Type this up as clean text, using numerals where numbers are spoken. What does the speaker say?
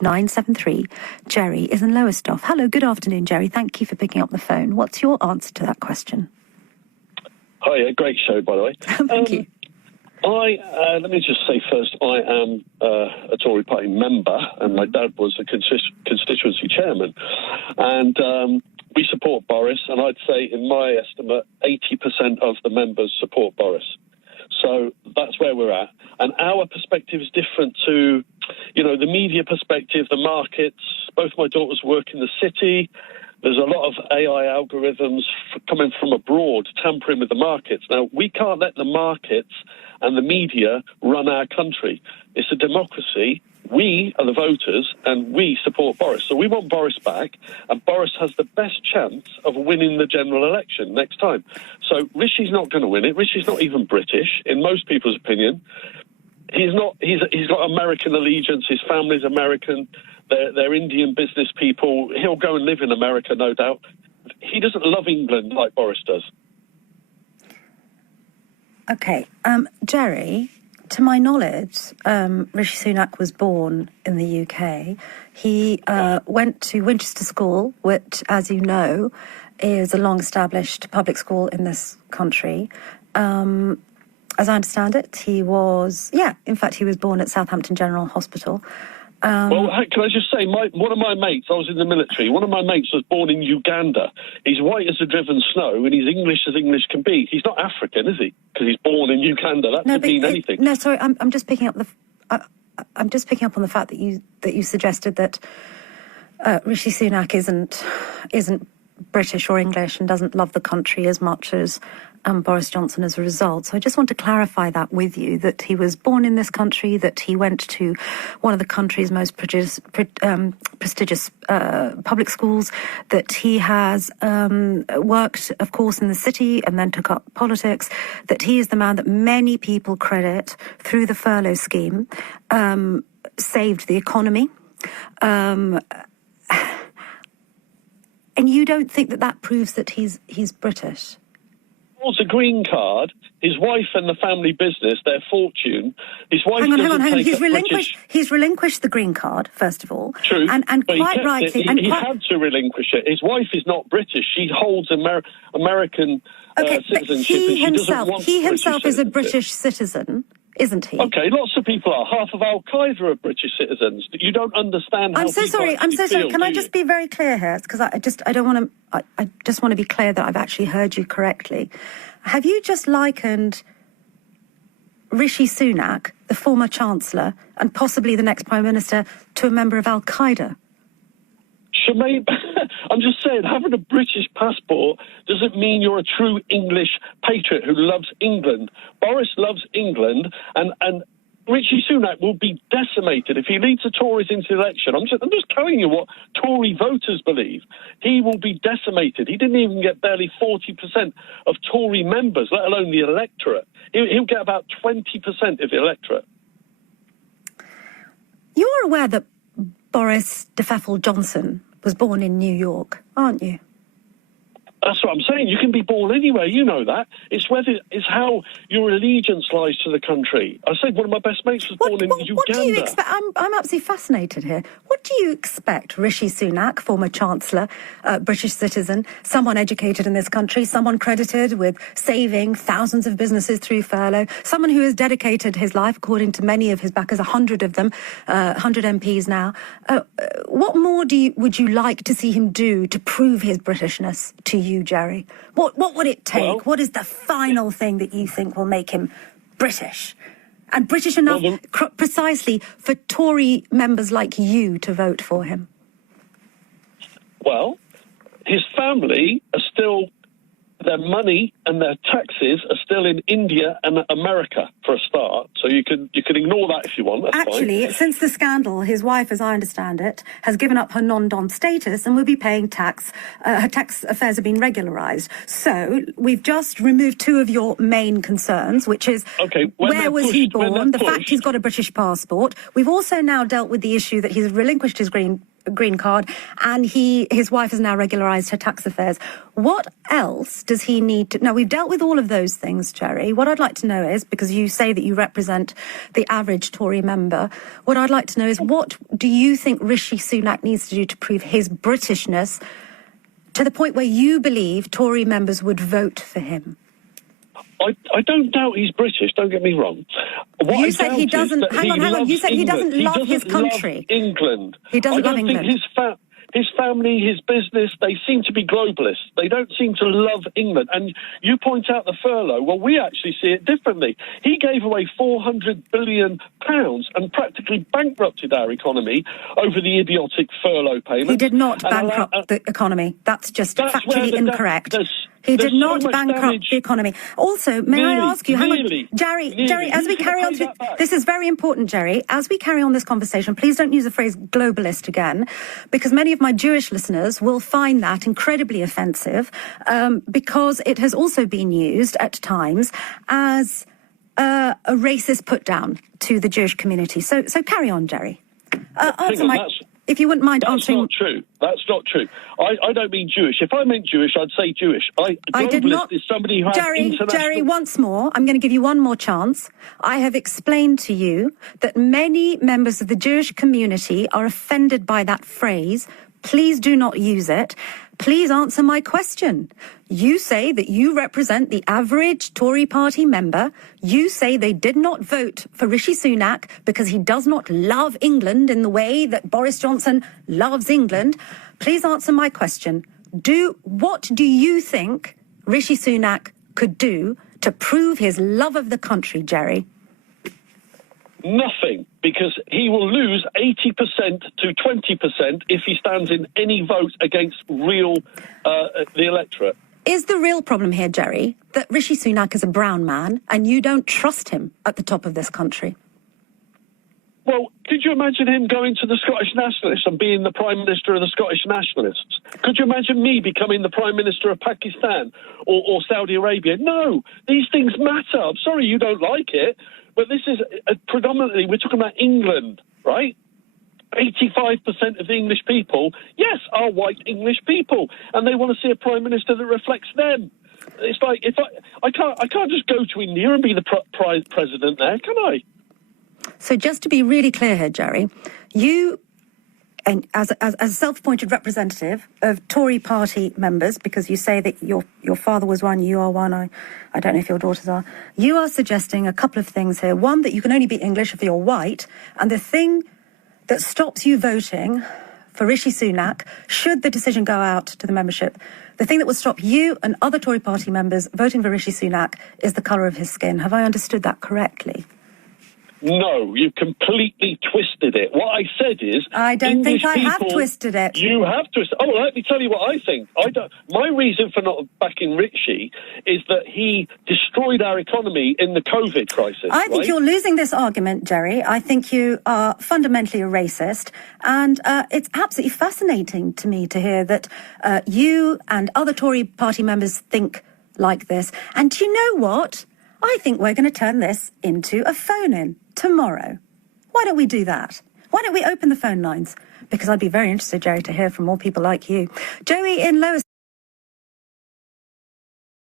973. Jerry is in Lowestoft. Hello, good afternoon, Jerry. Thank you for picking up the phone. What's your answer to that question? Hi, great show, by the way. Thank you. Let me just say first, I am a Tory party member, and my dad was a constituency chairman. And we support Boris, and I'd say, in my estimate, 80% of the members support Boris. So that's where we're at. And our perspective is different to, the media perspective, the markets. Both my daughters work in the city. There's a lot of AI algorithms coming from abroad, tampering with the markets. Now, we can't let the markets and the media run our country. It's a democracy. We are the voters, and we support Boris. So we want Boris back, and Boris has the best chance of winning the general election next time. So Rishi's not going to win it. Rishi's not even British, in most people's opinion. He's not. He's got American allegiance. His family's American. They're Indian business people. He'll go and live in America, no doubt. He doesn't love England like Boris does. Okay. Jerry, to my knowledge, Rishi Sunak was born in the UK. He went to Winchester School, which, as you know, is a long-established public school in this country. As I understand it, he was born at Southampton General Hospital. Well, can I just say, one of my mates, I was in the military, one of my mates was born in Uganda. He's white as the driven snow, and he's English as English can be. He's not African, is he? Because he's born in Uganda. That could mean anything. No, sorry, I'm just picking up I'm just picking up on the fact that you suggested that Rishi Sunak isn't British or English and doesn't love the country as much as Boris Johnson as a result. So I just want to clarify that with you, that he was born in this country, that he went to one of the country's most prestigious public schools, that he has worked, of course, in the city and then took up politics, that he is the man that many people credit through the furlough scheme, saved the economy. And you don't think that proves that he's British? Holds a green card. His wife and the family business, their fortune. His wife. Hang on. He's relinquished the green card, first of all. True. And quite rightly. He had to relinquish it. His wife is not British. She holds American citizenship. He himself is a British citizen, isn't he? Okay, lots of people are. Half of Al Qaeda are British citizens. You don't understand how. I'm so sorry. Can I just be very clear here? Because I just want to be clear that I've actually heard you correctly. Have you just likened Rishi Sunak, the former Chancellor, and possibly the next Prime Minister, to a member of Al Qaeda? Shemaine, I'm just saying, having a British passport doesn't mean you're a true English patriot who loves England. Boris loves England, and Rishi Sunak will be decimated if he leads the Tories into the election. I'm just telling you what Tory voters believe. He will be decimated. He didn't even get barely 40% of Tory members, let alone the electorate. He'll get about 20% of the electorate. You're aware that Boris DeFeffel Johnson was born in New York, aren't you? That's what I'm saying. You can be born anywhere. You know that. It's how your allegiance lies to the country. I said one of my best mates was born in Uganda. What do you expect? I'm absolutely fascinated here. What do you expect Rishi Sunak, former Chancellor, British citizen, someone educated in this country, someone credited with saving thousands of businesses through furlough, someone who has dedicated his life, according to many of his backers, 100 of them, 100 MPs now. What more would you like to see him do to prove his Britishness to you, Jerry? What would it take? Well, what is the final thing that you think will make him British? And British enough precisely for Tory members like you to vote for him? Well, his family are still, their money and their taxes are still in India and America for a start. So you can ignore that if you want. That's actually fine. Since the scandal, his wife, as I understand it, has given up her non-dom status and will be paying tax. Her tax affairs have been regularised. So we've just removed two of your main concerns, which is where was he born, the fact he's got a British passport. We've also now dealt with the issue that he's relinquished his green green card, and his wife has now regularised her tax affairs. What else does he need to... Now, we've dealt with all of those things, Jerry. What I'd like to know is, because you say that you represent the average Tory member, what I'd like to know is, what do you think Rishi Sunak needs to do to prove his Britishness to the point where you believe Tory members would vote for him? I don't doubt he's British, don't get me wrong. You said he doesn't... Hang on. You said he doesn't love his country. England. He doesn't love England. His family, his business, they seem to be globalists. They don't seem to love England. And you point out the furlough. Well, we actually see it differently. He gave away £400 billion and practically bankrupted our economy over the idiotic furlough payment. He did not bankrupt the economy. That's factually incorrect. He did not bankrupt the economy. Also, may I ask you, hang on, Jerry, as we carry on, this is very important, Jerry, as we carry on this conversation, please don't use the phrase globalist again, because many of my Jewish listeners will find that incredibly offensive, because it has also been used at times as a racist put down to the Jewish community. So carry on, Jerry. If you wouldn't mind answering... That's not true. That's not true. I don't mean Jewish. If I meant Jewish, I'd say Jewish. I did not... is somebody who has international... Jerry, once more, I'm going to give you one more chance. I have explained to you that many members of the Jewish community are offended by that phrase. Please do not use it. Please answer my question. You say that you represent the average Tory party member. You say they did not vote for Rishi Sunak because he does not love England in the way that Boris Johnson loves England. Please answer my question. What do you think Rishi Sunak could do to prove his love of the country, Jerry? Nothing, because he will lose 80% to 20% if he stands in any vote against the electorate. Is the real problem here, Jerry, that Rishi Sunak is a brown man and you don't trust him at the top of this country? Well, could you imagine him going to the Scottish Nationalists and being the Prime Minister of the Scottish Nationalists? Could you imagine me becoming the Prime Minister of Pakistan or Saudi Arabia? No, these things matter. I'm sorry you don't like it, but this is predominantly, we're talking about England, right? 85% of the English people, yes, are white English people, and they want to see a Prime Minister that reflects them. It's like, I can't just go to India and be the president there, can I? So just to be really clear here, Jerry, you, and as a self-appointed representative of Tory party members, because you say that your father was one, you are one, I don't know if your daughters are, you are suggesting a couple of things here. One, that you can only be English if you're white, and the thing that stops you voting for Rishi Sunak, should the decision go out to the membership, the thing that will stop you and other Tory party members voting for Rishi Sunak is the colour of his skin. Have I understood that correctly? No, you've completely twisted it. What I said is... I don't think I have twisted it. You have twisted it. Oh, let me tell you what I think. My reason for not backing Rishi is that he destroyed our economy in the COVID crisis. I think you're losing this argument, Jerry. I think you are fundamentally a racist. And it's absolutely fascinating to me to hear that you and other Tory party members think like this. And do you know what? I think we're going to turn this into a phone-in tomorrow. Why don't we do that? Why don't we open the phone lines? Because I'd be very interested, Jerry, to hear from more people like you. Joey in Lower